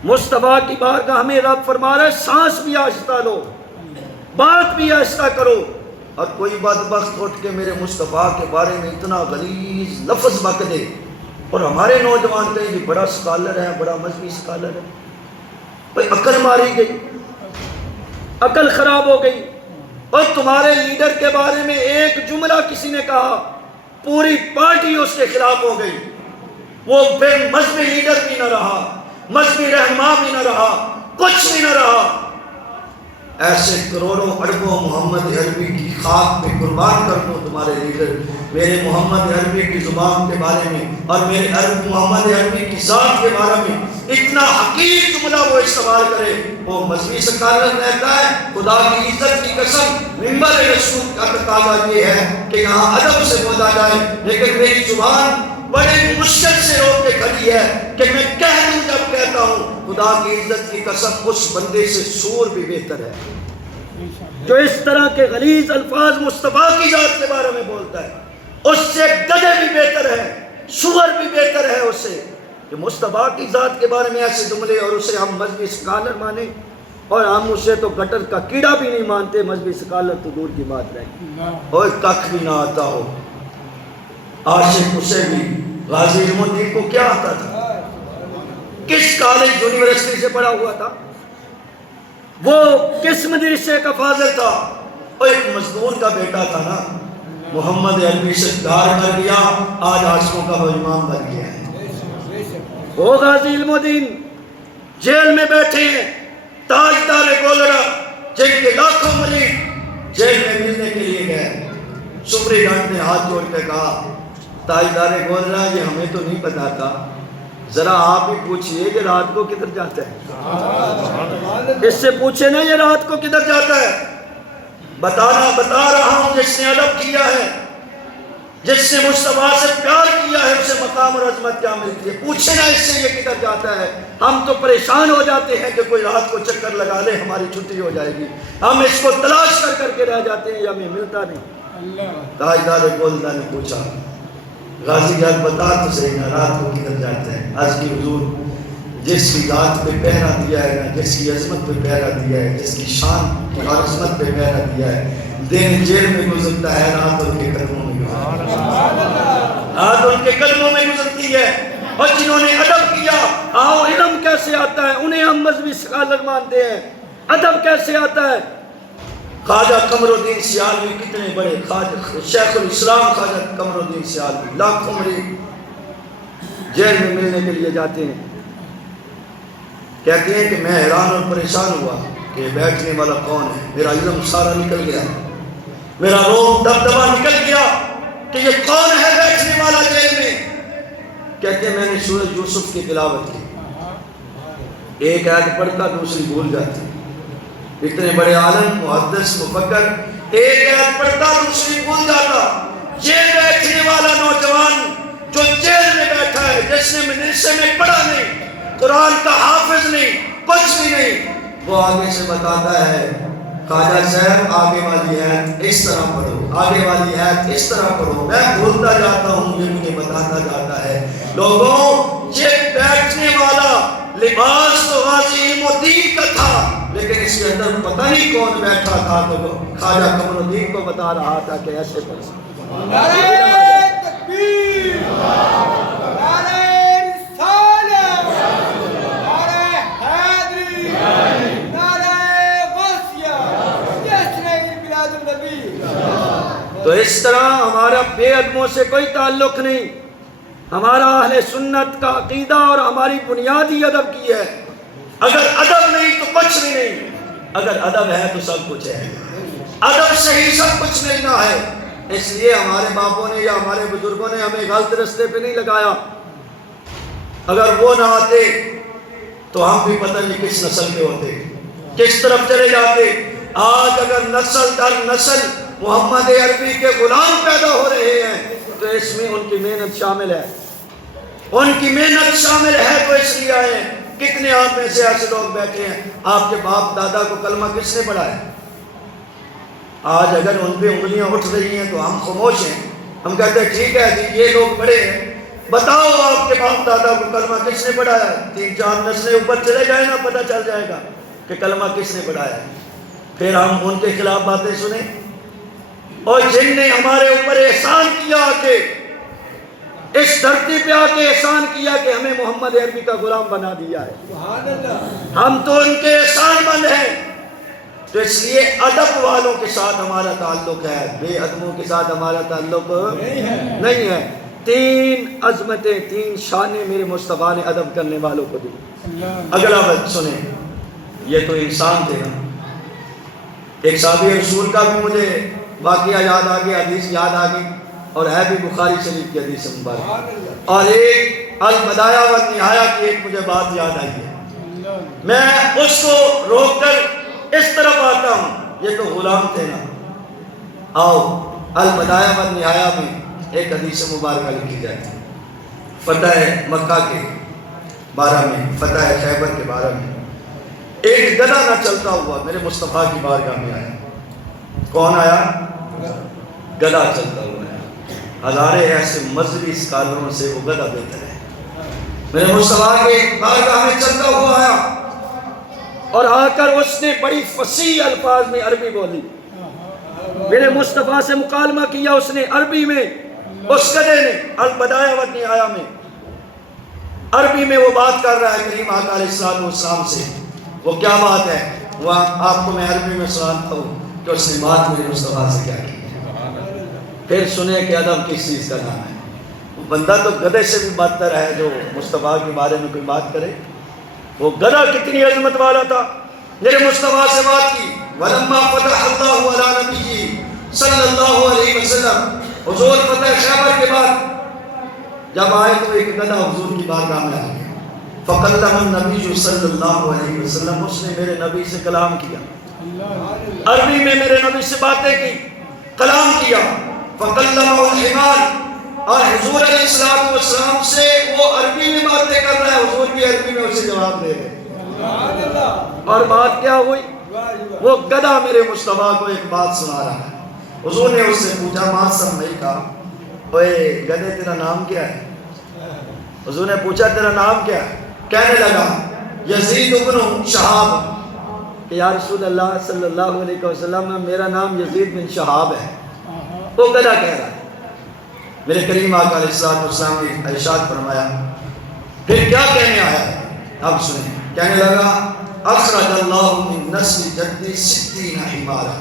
مصطفیٰ کی بارگاہ میں رب فرما رہا ہے سانس بھی آہستہ لو، بات بھی آہستہ کرو۔ اور کوئی بدبخت اٹھ کے میرے مصطفیٰ کے بارے میں اتنا غلیظ لفظ بک دے، اور ہمارے نوجوان کہیں بھی بڑا سکالر ہے، بڑا مذہبی سکالر ہے، بھئی عقل ماری گئی، عقل خراب ہو گئی، اور تمہارے لیڈر کے بارے میں ایک جملہ کسی نے کہا پوری پارٹی اس کے خلاف ہو گئی، وہ بے مذہبی لیڈر بھی نہ رہا، مذہبی رہنما بھی نہ رہا، کچھ بھی نہ رہا۔ ایسے کروڑوں اربوں محمد عربی کی خاک پہ قربان کر دو تمہارے لیڈر میرے محمد عربی کی زبان کے بارے میں اور میرے محمد عربی کی ذات کے بارے میں اتنا حقیر جملہ وہ استعمال کرے، وہ مذہبی سکالر رہتا ہے۔ خدا کی عزت کی قسم منبر رسول کا تقاضا یہ ہے کہ یہاں ادب سے بولا جائے، لیکن میری زبان بڑے مشکل سے روک کے کھڑی ہے کہ میں کہہ دوں جب کہتا ہوں خدا کی عزت کی قسم اس بندے سے سور بھی بہتر ہے جو اس طرح کے غلیظ الفاظ مصطفیٰ کی ذات کے بارے میں بولتا ہے، اس سے گدھے بھی بہتر ہے، سور بھی بہتر ہے اس سے کہ مصطفیٰ کی ذات کے بارے میں ایسے جملے، اور اسے ہم مذہبی سکالر مانیں، اور ہم اسے تو گٹر کا کیڑا بھی نہیں مانتے، مذہبی سکالر تو دور کی بات رہے، اور ککھ بھی نہ آتا ہو۔ عاشق اسے بھی غازی علم الدین کو کیا آتا تھا، کس کالج یونیورسٹی سے پڑھا ہوا تھا، وہ کس مدرسے کا فاضل تھا، وہ ایک مزدور کا بیٹا تھا نا، محمد عربی سے پیار کر گیا، آج عاشقوں کا وہ امام بن گیا ہے۔ وہ غازی علم الدین جیل میں بیٹھے ہیں، تاجدار گولڑا جن کے لاکھوں مریض جیل میں ملنے کے لیے گئے، سپری ڈانٹ نے ہاتھ جوڑ کے کہا تاجدار گولڑا یہ ہمیں تو نہیں پتا تھا، ذرا آپ ہی پوچھئے کہ رات کو کدھر جاتا ہے، اس سے پوچھے نا یہ رات کو کدھر جاتا ہے۔ بتا رہا ہوں جس نے ادب کیا ہے، جس نے مصطفیٰ سے پیار کیا ہے، اسے مقام اور عظمت کیا ملتی ہے، پوچھے نا اس سے یہ کدھر جاتا ہے۔ ہم تو پریشان ہو جاتے ہیں کہ کوئی رات کو چکر لگا لے ہماری چھٹی ہو جائے گی، ہم اس کو تلاش کر کے رہ جاتے ہیں یا ہمیں ملتا نہیں۔ تاجدار گولڑا نے پوچھا غازی یار بتا تو صحیح نا رات کو کدھر جاتا ہے۔ آج کی حضور جس کی ذات پہ پہرا دیا ہے نا، جس کی عظمت پہ پہرا دیا ہے، جس کی شان اور عظمت پہ پہرا دیا ہے، دن جیل میں گزرتا ہے، رات ان کے قدموں میں گزرتی ہے، رات ان کے قدموں میں گزرتی ہے۔ اور جنہوں نے ادب کیا، آؤ علم کیسے آتا ہے، انہیں ہم مذہبی سکالر مانتے ہیں، ادب کیسے آتا ہے۔ خواجہ قمر الدین سیالوی کتنے بڑے شیخ الاسلام خواجہ قمر الدین سیالوی لاکھوں مریض جیل میں ملنے کے لیے جاتے ہیں، کہتے ہیں کہ میں حیران اور پریشان ہوا کہ بیٹھنے والا کون ہے، میرا علم سارا نکل گیا، میرا روح دبدبا نکل گیا کہ یہ کون ہے بیٹھنے والا جیل میں۔ کہتے ہیں میں نے سورۃ یوسف کی تلاوت کی، ایک آیت پڑھتا دوسری بھول جاتی، اتنے بڑے عالم محدث مفکر ایک آیت پڑھتا دوسری بھول جاتا۔ یہ بیٹھنے والا نوجوان جو جیل میں بیٹھا ہے، جس نے مدرسے میں پڑھا نہیں، قرآن کا حافظ نہیں، کچھ بھی نہیں، وہ آگے سے بتاتا ہے خواجہ صاحب آگے والی آیت اس طرح پڑھو، آگے والی آیت اس طرح پڑھو، میں بھولتا جاتا ہوں، یہ مجھے بتاتا جاتا ہے۔ لوگوں یہ بیٹھنے والا لباس تو غازی علم الدین کا تھا، لیکن اس کے اندر پتہ نہیں کون بیٹھا تھا، تو خواجہ قمر الدین کو بتا رہا تھا کہ ایسے پڑھ۔ نعرہ تکبیر، نعرہ رسالت، نعرہ حیدری، نعرہ غوثیہ، جشن بلاد النبی۔ اس طرح ہمارا بے ادبوں سے کوئی تعلق نہیں. ہمارا اہل سنت کا عقیدہ اور ہماری بنیاد ہی ادب کی ہے. اگر ادب نہیں تو کچھ بھی نہیں, اگر ادب ہے تو سب کچھ ہے. ادب سے ہی سب کچھ ملنا ہے. اس لیے ہمارے باپوں نے یا ہمارے بزرگوں نے ہمیں غلط رستے پہ نہیں لگایا. اگر وہ نہ آتے تو ہم بھی پتہ نہیں کس نسل کے ہوتے, کس طرف چلے جاتے. آج اگر نسل در نسل محمد عربی کے غلام پیدا ہو رہے ہیں تو اس میں ان کی محنت شامل ہے. ان کی محنت شامل ہے تو اس لیے آئے. کتنے آپ میں سے ایسے لوگ بیٹھے ہیں, آپ کے باپ دادا کو کلمہ کس نے پڑھایا؟ آج اگر ان پہ انگلیاں اٹھ رہی ہیں تو ہم خاموش ہیں. ہم کہتے ہیں ٹھیک ہے جی یہ لوگ بڑے ہیں, بتاؤ آپ کے باپ دادا کو کلمہ کس نے پڑھایا؟ 3-4 نسلیں اوپر چلے جائیں نا, پتہ چل جائے گا کہ کلمہ کس نے پڑھایا. پھر ہم ان کے خلاف باتیں سنیں. اور جن نے ہمارے اوپر احسان کیا کہ اس دھرتی پہ آ کے احسان کیا کہ ہمیں محمد عربی کا غلام بنا دیا ہے, ہم تو ان کے احسان مند ہیں. تو اس لیے ادب والوں کے ساتھ ہمارا تعلق ہے, بے ادبوں کے ساتھ ہمارا تعلق نہیں ہے. 3 عظمتیں 3 شانیں میرے مصطفیٰ نے ادب کرنے والوں کو دی. اگلا بات سنیں, یہ تو انسان تھے نا. ایک صحابی رسول کا بھی مجھے واقعہ یاد آ گیا, حدیث یاد آ گئی, اور ہے بھی بخاری شریف کی حدیث مبارک. اور ایک البدایہ والنہایہ کی ایک مجھے بات یاد آئی ہے, میں اس کو روک کر اس طرف آتا ہوں. یہ تو غلام تھے نا. آؤ البدایہ والنہایہ میں ایک حدیث مبارکہ لکھی جاتی ہے فتح مکہ کے بارہ میں, فتح خیبر کے بارہ میں. ایک گدھا نہ چلتا ہوا میرے مصطفیٰ کی بارگاہ میں آیا. کون آیا؟ گدھا چلتا ہوا آیا. ہزارے ایسے مذہبی اسکالروں سے وہ گدھا بہتر ہے. میرے مصطفیٰ کے بارگاہ میں چلتا ہوا آیا اور آ کر اس نے بڑی فصیح الفاظ میں عربی بولی. میرے مصطفیٰ سے مکالمہ کیا اس نے عربی میں. اس گدھے نے البدایہ والنہایہ میں عربی میں وہ بات کر رہا ہے کریم آقا علیہ السلام سے. وہ کیا بات ہے وہ آپ کو میں عربی میں سناتا ہوں کہ اس نے بات میرے مصطفیٰ سے کیا کی. پھر سنیں کہ ادب کس چیز کا نام ہے. بندہ تو گدھے سے بھی بدتر ہے جو مصطفیٰ کے بارے میں کوئی بات کرے. وہ گدھا کتنی عظمت والا تھا. میرے مصطفیٰ سے بات کی. وَلَمَّا فَتَحَ اللَّهُ عَلَىٰ نَبِيِّهِ صلی اللہ علیہ وسلم, حضور فتح خیبر کے بعد جب آئے تو ایک گدھا حضور کی بارگاہ میں آ گیا. فَقَلَّمَ النَّبِيُّ صلی اللہ علیہ وسلم, اس نے میرے نبی سے کلام کیا, عربی میں میرے نبی سے باتیں کی, کلام کیا. فَقَلَّمَهُ الْحِمَارُ, اور حضور علیہ السلام سے وہ عربی میں باتیں کر رہا ہے, حضور بھی عربی میں اسے جواب دے رہے. اور بات کیا ہوئی؟ وہ گدھا میرے مصطفیٰ کو ایک بات سنا رہا ہے. حضور نے اس سے پوچھا ما سمیک, اوے گدھے تیرا نام کیا ہے؟ حضور نے پوچھا تیرا نام کیا ہے؟ کہنے لگا یزید بن شہاب, کہ یا رسول اللہ صلی اللہ علیہ وسلم میرا نام یزید بن شہاب ہے. وہ گدھا کہہ رہا ہے. میرے کریم آقا علیہ السلام نے ارشاد فرمایا, پھر کیا کہنے آیا؟ اب سنیں. کہنے لگا اخرج اللہ من نسل جدی 60 حمارا,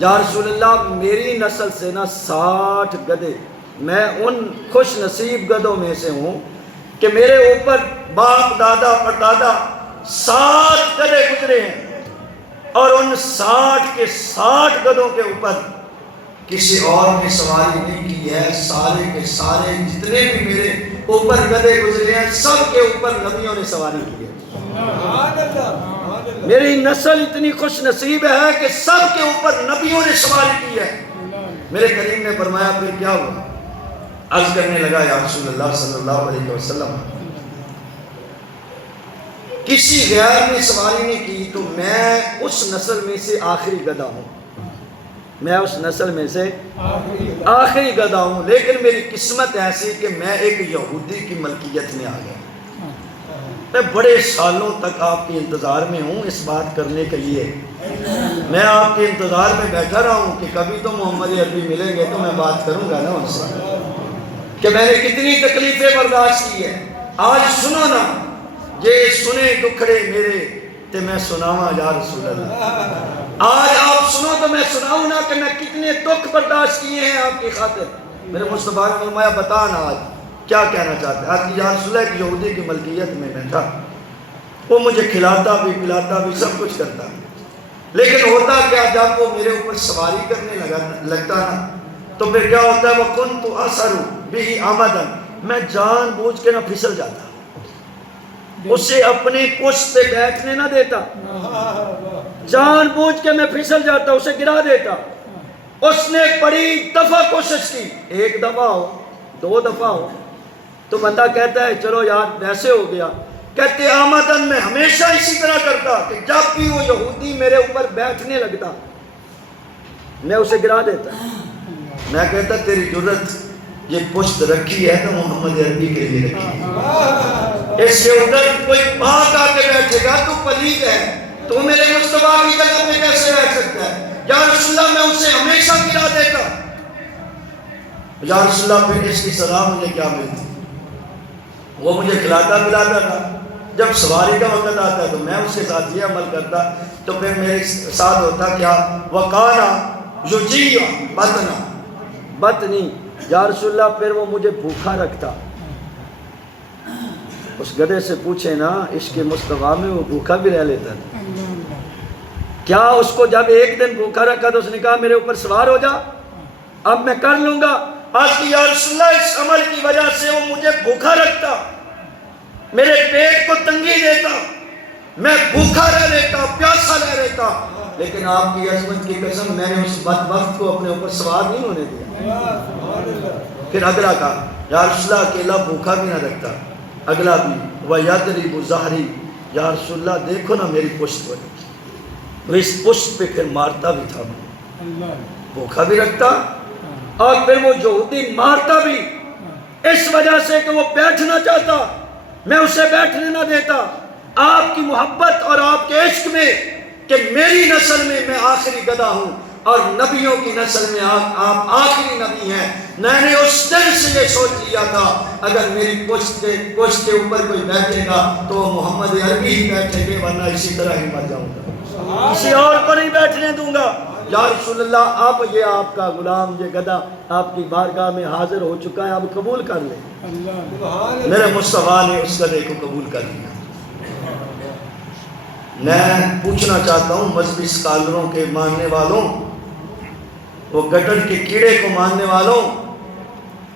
یا رسول اللہ میری نسل سے نا 60 گدھے, میں ان خوش نصیب گدھوں میں سے ہوں کہ میرے اوپر باپ دادا پردادا 60 گدھے گزرے ہیں, اور ان 60 کے 60 گدھوں کے اوپر کسی اور نے سواری نہیں کی ہے. سارے کے سارے جتنے بھی میرے اوپر گدھے گزرے ہیں سب کے اوپر نبیوں نے سواری کی ہے. میری نسل اتنی خوش نصیب ہے کہ سب کے اوپر نبیوں نے سواری کی ہے. میرے کریم نے فرمایا پھر کیا ہوا؟ عرض کرنے لگا یا رسول اللہ صلی اللہ علیہ وسلم کسی غیر نے سواری نہیں کی تو میں اس نسل میں سے آخری گدھا ہوں. میں اس نسل میں سے آخری گدھا ہوں, لیکن میری قسمت ایسی کہ میں ایک یہودی کی ملکیت میں آ گیا. میں بڑے سالوں تک آپ کے انتظار میں ہوں اس بات کرنے کے لیے. میں آپ کے انتظار میں بیٹھا رہا ہوں کہ کبھی تو محمد عربی ملیں گے تو میں بات کروں گا نا ان سے کہ میں نے کتنی تکلیفیں برداشت کی ہے. آج سنو نا, یہ سنے دکھڑے میرے تے میں سناواں یا رسول اللہ. آج آپ سنو تو میں سناؤں نا کہ میں کتنے دکھ برداشت کیے ہیں آپ کی خاطر. میرے مصطفیٰ نے فرمایا بتا نا آج کیا کہنا چاہتے ہیں. آج یا رسول اللہ ایک یہودی کی ملکیت میں میں تھا, وہ مجھے کھلاتا بھی پلاتا بھی سب کچھ کرتا, لیکن ہوتا کیا جب وہ میرے اوپر سواری کرنے لگتا نا تو پھر کیا ہوتا ہے, وَكُنْتُ أَسَرُ بِهِ عَمَدًا, میں جان بوجھ کے نہ پھسل جاتا, اسے اپنے پشت پہ بیٹھنے نہ دیتا, جان بوجھ کے میں پھسل جاتا, اسے گرا دیتا. اس نے بڑی دفعہ کوشش کی, ایک دفعہ ہو دو دفعہ ہو تو بندہ کہتا ہے چلو یار ویسے ہو گیا. کہتے آمدن میں ہمیشہ اسی طرح کرتا کہ جب بھی وہ یہودی میرے اوپر بیٹھنے لگتا میں اسے گرا دیتا. میں کہتا تیری جرت یہ پشت رکھی ہے تو محمد عربی کے لیے رکھی ہے, اس کے اوپر کوئی پاک آ کے بیٹھے گا تو پلید ہے, تو میرے مصطفیٰ کی جگہ پہ کیسے بیٹھ سکتا ہے. یا رسول اللہ میں اسے ہمیشہ گرا دیتا. یا رسول اللہ پھر اس کی سزا مجھے کیا ملتی, وہ مجھے کھلاتا پلاتا تھا, جب سواری کا وقت آتا تو میں اس کے ساتھ یہ عمل کرتا تو پھر میرے ساتھ ہوتا کیا, وَقَانَ يُجِيَ بَطْنَا بطنی. یا رسول اللہ پھر وہ مجھے بھوکا رکھتا. اس گدھے سے پوچھے نا عشق مصطفیٰ میں وہ بھوکا بھی رہ لیتا تھا. کیا اس کو جب ایک دن بھوکا رکھا تو اس نے کہا میرے اوپر سوار ہو جا, اب میں کر لوں گا. آج کی یا رسول اللہ اس عمل کی وجہ سے وہ مجھے بھوکا رکھتا, میرے پیٹ کو تنگی دیتا, میں بھوکا رہ لیتا, پیاسا رہ لیتا, لیکن آپ کی عظمت کی قسم میں نے اس بدبخت کو اپنے اوپر سوار نہیں ہونے دیا. پھر اگلا کہا یا رسول اللہ اکیلا بھوکا بھی نہ رکھتا, اگلا بھی وَيَضْرِبُ ظَهْرِي, یا رسول اللہ دیکھو نا میری پشت پر, وہ اس پشت پہ پھر مارتا بھی تھا, بھوکا بھی رکھتا اور پھر وہ یہودی مارتا بھی اس وجہ سے کہ وہ بیٹھنا چاہتا, میں اسے بیٹھنے نہ دیتا. آپ کی محبت اور آپ کے عشق میں کہ میری نسل میں میں آخری گدھا ہوں اور نبیوں کی نسل میں آپ آخری نبی ہیں, میں نے اس دن سے یہ سوچ لیا تھا اگر میری پشت کے اوپر کوئی بیٹھے گا تو وہ محمد عربی ہی بیٹھیں گے, ورنہ اسی طرح ہی مر جاؤں گا, کسی اور کو نہیں بیٹھنے دوں گا. یا رسول اللہ اب یہ آپ کا غلام یہ گدھا آپ کی بارگاہ میں حاضر ہو چکا ہے, اب قبول کر لیں. میرے مصطفیٰ نے اس گدھے کو قبول کر لیا. میں پوچھنا چاہتا ہوں مذہبی اسکالروں کے ماننے والوں, وہ گٹر کے کیڑے کو ماننے والوں,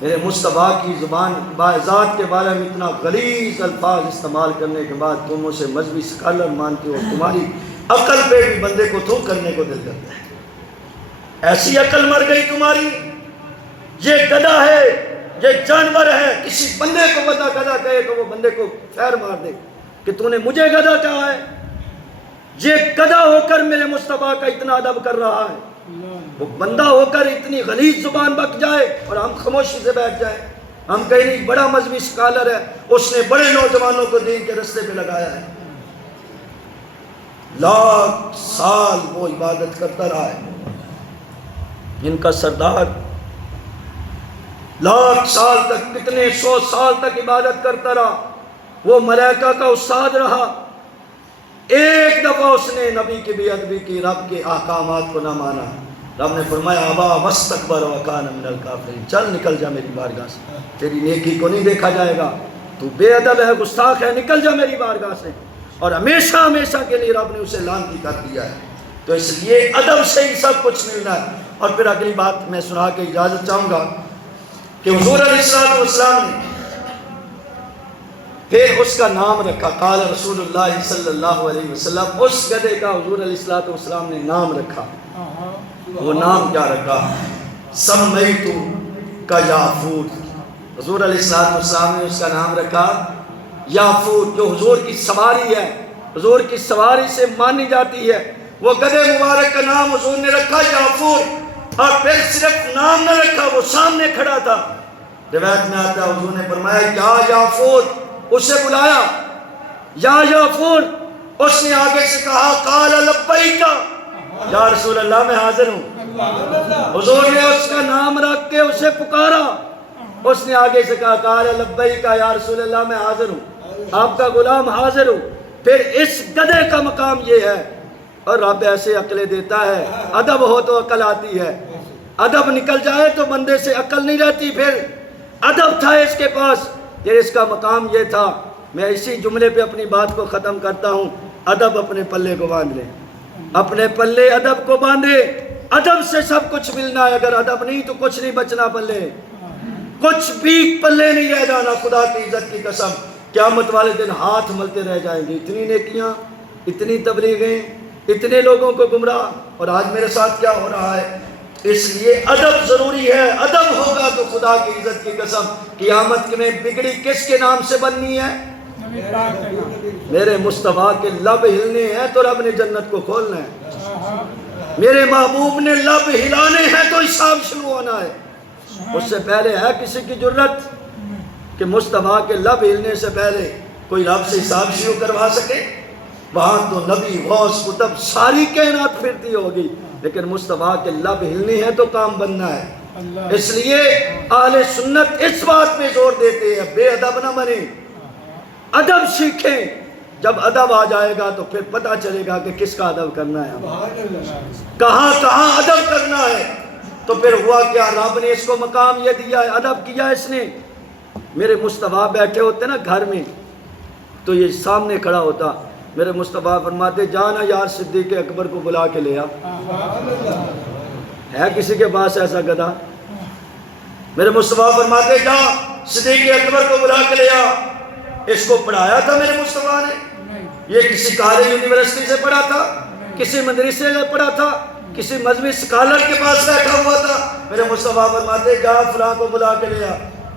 میرے مصطفیٰ کی زبان ذات کے بارے میں اتنا غلیظ الفاظ استعمال کرنے کے بعد تم اسے مذہبی اسکالر مانتے ہو, تمہاری عقل پہ بھی بندے کو تھوک کرنے کو دل کرتا ہے. ایسی عقل مر گئی تمہاری, یہ گدھا ہے, یہ جانور ہے, کسی بندے کو گدھا کہے تو وہ بندے کو خیر مار دے کہ تو نے مجھے گدھا کہا ہے. یہ گدھا ہو کر میرے مصطفیٰ کا اتنا ادب کر رہا ہے, وہ بندہ ہو کر اتنی غلیظ زبان بک جائے اور ہم خاموشی سے بیٹھ جائیں. ہم کہیں نہیں بڑا مذہبی اسکالر ہے, اس نے بڑے نوجوانوں کو دین کے رستے پہ لگایا ہے. لاکھ سال وہ عبادت کرتا رہا ہے, ان کا سردار لاکھ سال تک, کتنے 100 سال تک عبادت کرتا رہا, وہ ملائکہ کا استاد رہا. ایک دفعہ اس نے نبی کی بے ادبی کی, رب کے احکامات کو نہ مانا. رب نے فرمایا ابا واستکبر وکان من الکافرین, چل نکل جا میری بارگاہ سے, تیری نیکی کو نہیں دیکھا جائے گا, تو بے ادب ہے, گستاخ ہے, نکل جا میری بارگاہ سے. اور ہمیشہ ہمیشہ کے لیے رب نے اسے لعنتی کر دیا ہے. تو اس لیے ادب سے ہی سب کچھ ملنا ہے. اور پھر اگلی بات میں سنا کے اجازت چاہوں گا کہ حضور علیہ السلام نے پھر اس کا نام رکھا, قال رسول اللہ صلی اللہ علیہ وسلم, اس گدھے کا حضور علیہ السلام نے نام رکھا. وہ نام کیا رکھا, سمیتو کا یافور. حضور علیہ السلام نے اس کا نام رکھا یافور, جو حضور کی سواری ہے, حضور کی سواری سے مانی جاتی ہے. وہ گدھے مبارک کا نام حضور نے رکھا یافور, اور پھر صرف نام نہ رکھا, وہ سامنے کھڑا تھا. روایت میں آتا ہے حضور نے فرمایا یا یافور, اسے بلایا یا یافور, اس نے آگے سے کہا قال لبیک, یا رسول اللہ میں حاضر ہوں. حضور نے اس کا نام رکھ کے اسے پکارا, اس نے آگے سے کہا قال لبیک یا رسول اللہ میں حاضر ہوں, آپ کا غلام حاضر ہوں. پھر اس گدھے کا مقام یہ ہے اور رب ایسے عقلیں دیتا ہے، ادب ہو تو عقل آتی ہے، ادب نکل جائے تو بندے سے عقل نہیں رہتی۔ پھر ادب تھا اس کے پاس، یہ اس کا مقام یہ تھا۔ میں اسی جملے پہ اپنی بات کو ختم کرتا ہوں، ادب اپنے پلے کو باندھ لیں، اپنے پلے ادب کو باندھے۔ ادب سے سب کچھ ملنا ہے، اگر ادب نہیں تو کچھ نہیں بچنا پلے، کچھ بھی پلے نہیں رہ جانا۔ خدا کی عزت کی قسم، قیامت والے دن ہاتھ ملتے رہ جائیں گے، اتنی نیکیاں، اتنی تبلیغیں، اتنے لوگوں کو گمراہ، اور آج میرے ساتھ کیا ہو رہا ہے۔ اس لیے ادب ضروری ہے، ادب ہوگا تو خدا کی عزت کی قسم قیامت میں بگڑی کس کے نام سے بننی ہے؟ میرے مصطفیٰ کے لب ہلنے ہیں تو رب نے جنت کو کھولنا ہے، میرے محبوب نے لب ہلانے ہیں تو حساب شروع ہونا ہے۔ اس سے پہلے ہے کسی کی جرت کہ مصطفیٰ کے لب ہلنے سے پہلے کوئی رب سے حساب شروع کروا سکے؟ وہاں تو نبی، غوث، کتب، ساری کائنات پھرتی ہوگی، لیکن مصطفیٰ کے لب ہلنے ہیں تو کام بننا ہے۔ اس لیے اہل سنت اس بات میں زور دیتے ہیں بے ادب نہ بنے، ادب سیکھیں۔ جب ادب آ جائے گا تو پھر پتہ چلے گا کہ کس کا ادب کرنا ہے، کہاں کہاں ادب کرنا ہے۔ تو پھر ہوا کیا، رب نے اس کو مقام یہ دیا ہے، ادب کیا اس نے۔ میرے مصطفیٰ بیٹھے ہوتے نا گھر میں تو یہ سامنے کھڑا ہوتا، میرے مصطفیٰ فرماتے جانا یار صدیق اکبر کو بلا کے لیا۔ ہے کسی کے پاس ایسا گدھا؟ میرے مصطفیٰ فرماتے جا صدیق اکبر کو بلا کے لیا۔ اس کو پڑھایا تھا میرے مصطفیٰ نے؟ یہ کسی کالج یونیورسٹی سے پڑھا تھا، کسی مدرسے سے پڑھا تھا، کسی مذہبی اسکالر کے پاس بیٹھا ہوا تھا؟ میرے مصطفیٰ فرماتے جا فلاں کو بلا کے لیا۔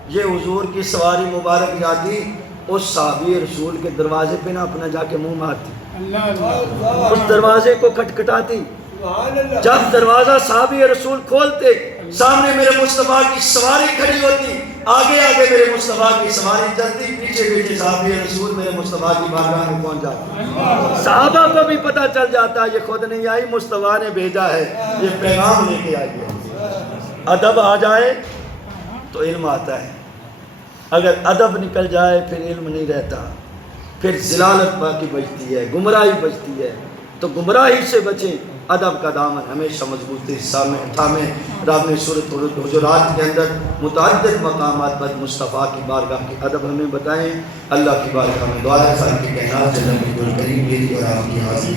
یہ حضور کی سواری مبارک جاتی، اس صحابی رسول کے دروازے پہ نہ اپنا جا کے منہ مارتی، اس دروازے کو کھٹکھٹاتی۔ جب دروازہ صحابی رسول کھولتے، سامنے میرے مصطفیٰ کی سواری کھڑی ہوتی، آگے آگے میرے مصطفیٰ کی سواری چلتی، پیچھے پیچھے صحابی رسول میرے مصطفیٰ کی بارگاہ میں پہنچ جاتا۔ صحابہ کو بھی پتہ چل جاتا یہ خود نہیں آئی، مصطفیٰ نے بھیجا ہے، یہ پیغام لے کے آئی ہے۔ ادب آ جائے تو علم آتا ہے، اگر ادب نکل جائے پھر علم نہیں رہتا، پھر ضلالت باقی بچتی ہے، گمراہی بچتی ہے۔ تو گمراہی سے بچیں، ادب کا دامن ہمیشہ مضبوطی تھامیں۔ رب نے سورۃ حجرات کے اندر متعدد مقامات پر مصطفیٰ کی بارگاہ کے ادب ہمیں بتائیں۔ اللہ کی بارگاہ میں دعا ہے خالق کائنات جل کریم میری اور آپ کی حاضری